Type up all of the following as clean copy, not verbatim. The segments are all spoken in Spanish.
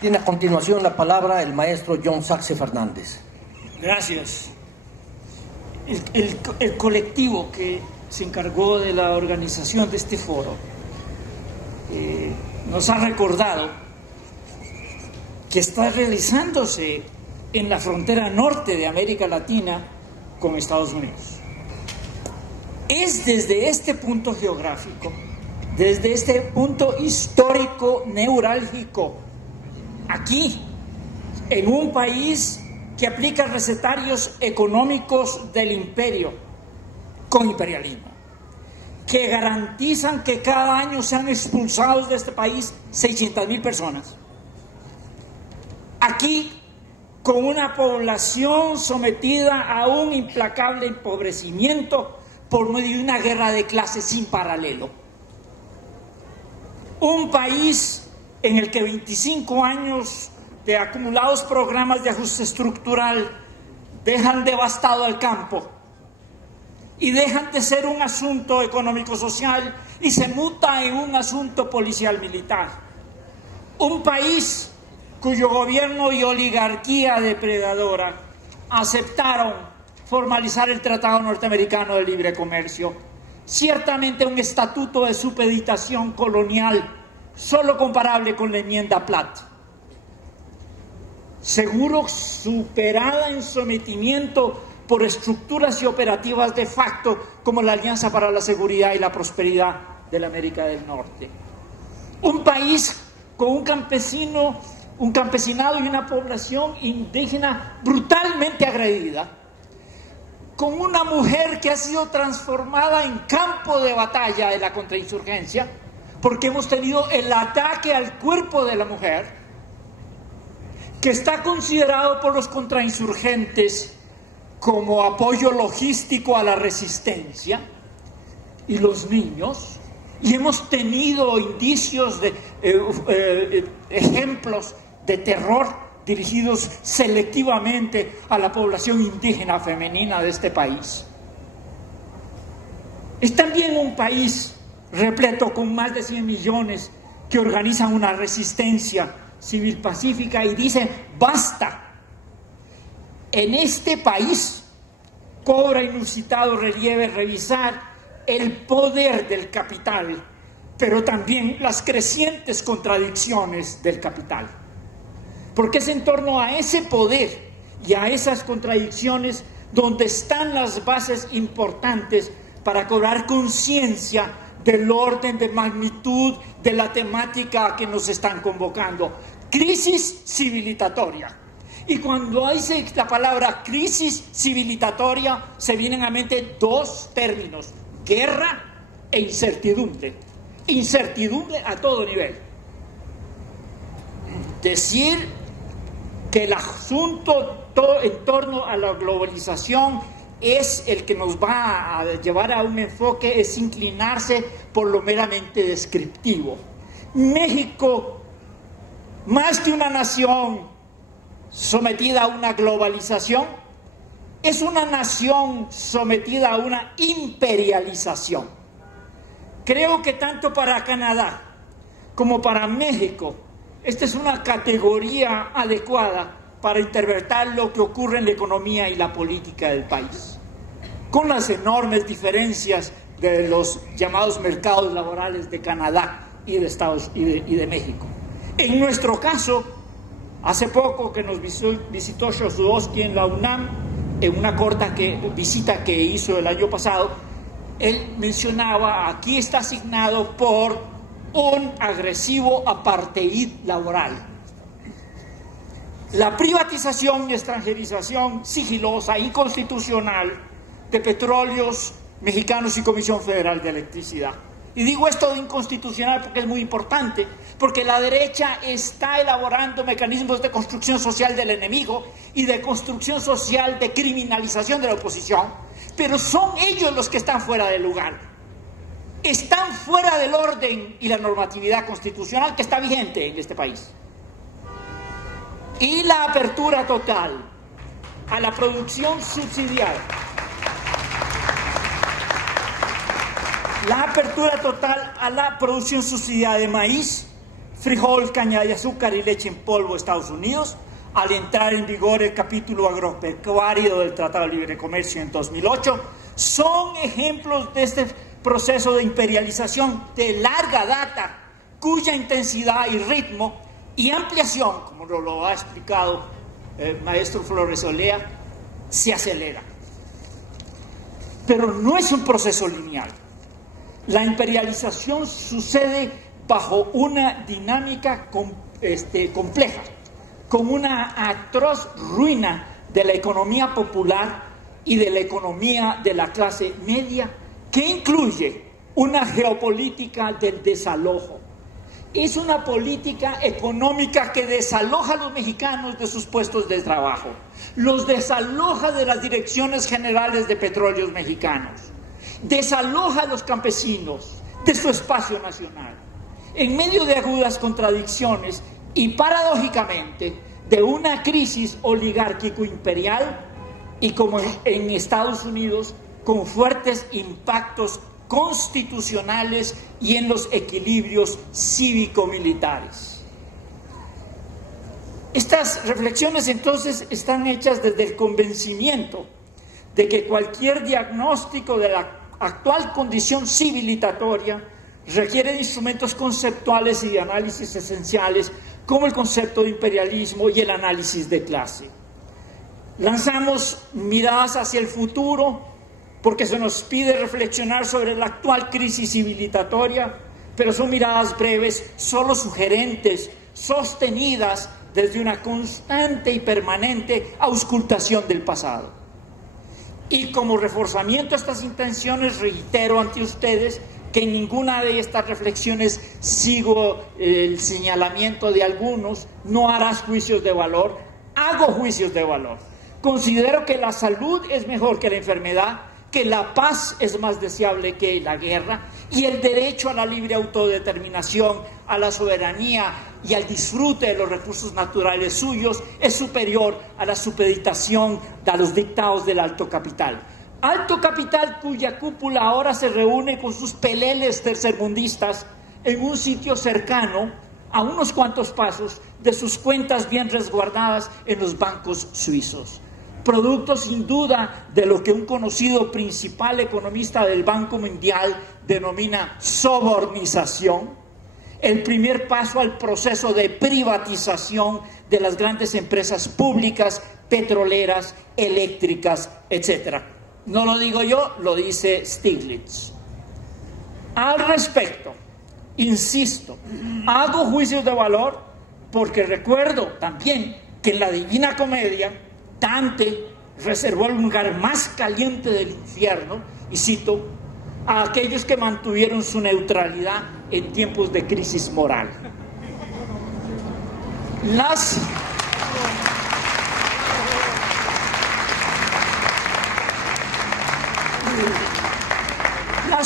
Tiene a continuación la palabra el maestro John Saxe Fernández. Gracias. El colectivo que se encargó de la organización de este foro nos ha recordado que está realizándose en la frontera norte de América Latina con Estados Unidos. Es desde este punto geográfico, desde este punto histórico neurálgico, aquí, en un país que aplica recetarios económicos del imperio con imperialismo, que garantizan que cada año sean expulsados de este país 600.000 personas. Aquí, con una población sometida a un implacable empobrecimiento por medio de una guerra de clases sin paralelo. Un país en el que 25 años de acumulados programas de ajuste estructural dejan devastado al campo y dejan de ser un asunto económico-social y se muta en un asunto policial-militar. Un país cuyo gobierno y oligarquía depredadora aceptaron formalizar el Tratado Norteamericano de Libre Comercio, ciertamente un estatuto de supeditación colonial solo comparable con la enmienda Platt, seguro superada en sometimiento por estructuras y operativas de facto como la Alianza para la Seguridad y la Prosperidad de la América del Norte. Un país con un campesinado y una población indígena brutalmente agredida, con una mujer que ha sido transformada en campo de batalla de la contrainsurgencia, porque hemos tenido el ataque al cuerpo de la mujer, que está considerado por los contrainsurgentes como apoyo logístico a la resistencia, y los niños, y hemos tenido indicios de ejemplos de terror dirigidos selectivamente a la población indígena femenina de este país. Es también un país repleto con más de 100 millones que organizan una resistencia civil pacífica y dicen ¡basta! En este país cobra inusitado relieve revisar el poder del capital, pero también las crecientes contradicciones del capital. Porque es en torno a ese poder y a esas contradicciones donde están las bases importantes para cobrar conciencia del orden de magnitud de la temática a que nos están convocando. Crisis civilizatoria. Y cuando dice la palabra crisis civilizatoria, se vienen a mente dos términos: guerra e incertidumbre. Incertidumbre a todo nivel. Decir que el asunto en torno a la globalización es el que nos va a llevar a un enfoque, es inclinarse por lo meramente descriptivo. México, más que una nación sometida a una globalización, es una nación sometida a una imperialización. Creo que tanto para Canadá como para México, esta es una categoría adecuada para interpretar lo que ocurre en la economía y la política del país, con las enormes diferencias de los llamados mercados laborales de Canadá y de Estados y de México. En nuestro caso, hace poco que nos visitó Choslowski en la UNAM, en una corta visita que hizo el año pasado, él mencionaba, aquí está asignado por un agresivo apartheid laboral. La privatización y extranjerización sigilosa, inconstitucional, de Petróleos Mexicanos y Comisión Federal de Electricidad. Y digo esto de inconstitucional porque es muy importante, porque la derecha está elaborando mecanismos de construcción social del enemigo y de construcción social de criminalización de la oposición, pero son ellos los que están fuera del lugar. Están fuera del orden y la normatividad constitucional que está vigente en este país. Y la apertura total a la producción subsidiada. La apertura total a la producción subsidiada de maíz frijol, caña de azúcar y leche en polvo de Estados Unidos, al entrar en vigor el capítulo agropecuario del Tratado de Libre Comercio en 2008, son ejemplos de este proceso de imperialización de larga data, cuya intensidad y ritmo y ampliación, como lo ha explicado el maestro Flores Olea, se acelera. Pero no es un proceso lineal. La imperialización sucede bajo una dinámica compleja, con una atroz ruina de la economía popular y de la economía de la clase media, que incluye una geopolítica del desalojo. Es una política económica que desaloja a los mexicanos de sus puestos de trabajo, los desaloja de las direcciones generales de petróleos mexicanos, desaloja a los campesinos de su espacio nacional, en medio de agudas contradicciones y paradójicamente de una crisis oligárquico-imperial y como en Estados Unidos, con fuertes impactos constitucionales y en los equilibrios cívico-militares. Estas reflexiones entonces están hechas desde el convencimiento de que cualquier diagnóstico de la actual condición civilizatoria requiere de instrumentos conceptuales y de análisis esenciales como el concepto de imperialismo y el análisis de clase. Lanzamos miradas hacia el futuro porque se nos pide reflexionar sobre la actual crisis civilizatoria, pero son miradas breves, solo sugerentes, sostenidas desde una constante y permanente auscultación del pasado. Y como reforzamiento a estas intenciones, reitero ante ustedes que en ninguna de estas reflexiones sigo el señalamiento de algunos, no harás juicios de valor, hago juicios de valor. Considero que la salud es mejor que la enfermedad, que la paz es más deseable que la guerra y el derecho a la libre autodeterminación, a la soberanía y al disfrute de los recursos naturales suyos es superior a la supeditación a los dictados del alto capital. Alto capital cuya cúpula ahora se reúne con sus peleles tercermundistas en un sitio cercano a unos cuantos pasos de sus cuentas bien resguardadas en los bancos suizos. Producto sin duda de lo que un conocido principal economista del Banco Mundial denomina sobornización, el primer paso al proceso de privatización de las grandes empresas públicas, petroleras, eléctricas, etc. No lo digo yo, lo dice Stiglitz. Al respecto, insisto, hago juicios de valor porque recuerdo también que en la Divina Comedia Dante reservó el lugar más caliente del infierno, y cito, a aquellos que mantuvieron su neutralidad en tiempos de crisis moral. Las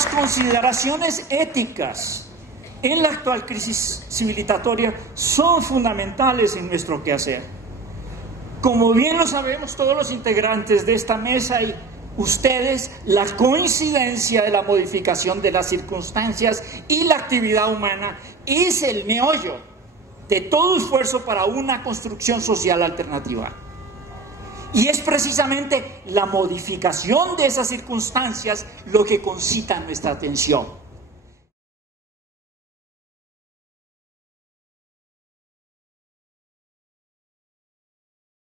consideraciones éticas en la actual crisis civilizatoria son fundamentales en nuestro quehacer. Como bien lo sabemos todos los integrantes de esta mesa y ustedes, la coincidencia de la modificación de las circunstancias y la actividad humana es el meollo de todo esfuerzo para una construcción social alternativa. Y es precisamente la modificación de esas circunstancias lo que concita nuestra atención.